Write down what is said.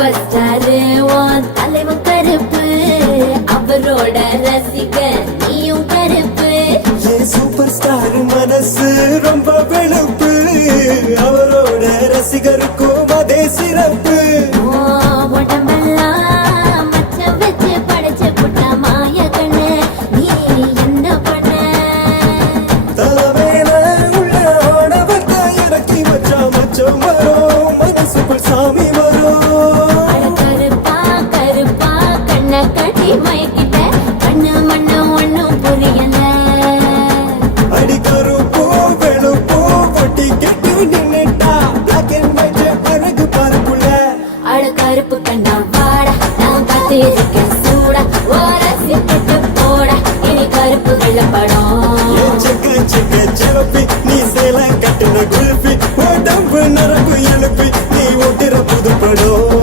super star தலைவன் கருப்பு அவரோட ரசிகர் நீயும் கருப்பு சூப்பர் ஸ்டார் மனசு ரொம்ப வெளுப்பு அவரோட ரசிகருக்கும் அதே சிறப்பு உடம்பெல்லாம் மச்சம் வச்சு படைச்சு புட்ட மாய கண்ணு நீ என்ன பண்ண தலைமையில உள்ள ஆடவத்தை இறக்கி வச்சா மச்சம் வரும் மனசுக்குள் சாமி வரும் கருப்பா கருப்பா கண்ண கட்டி மயக்கிட்ட கண்ணு மண்ணு ஒண்ணும் புரியல அடி கருப்போ வெளுப்போ ஒட்டி கெட்டு நின்னுட்டா பிளாக் அண்ட் ஒயிட் அழகு பார்ப்புல அழ கருப்பு கண்ணா வாடா நான் காத்திருக்கேன்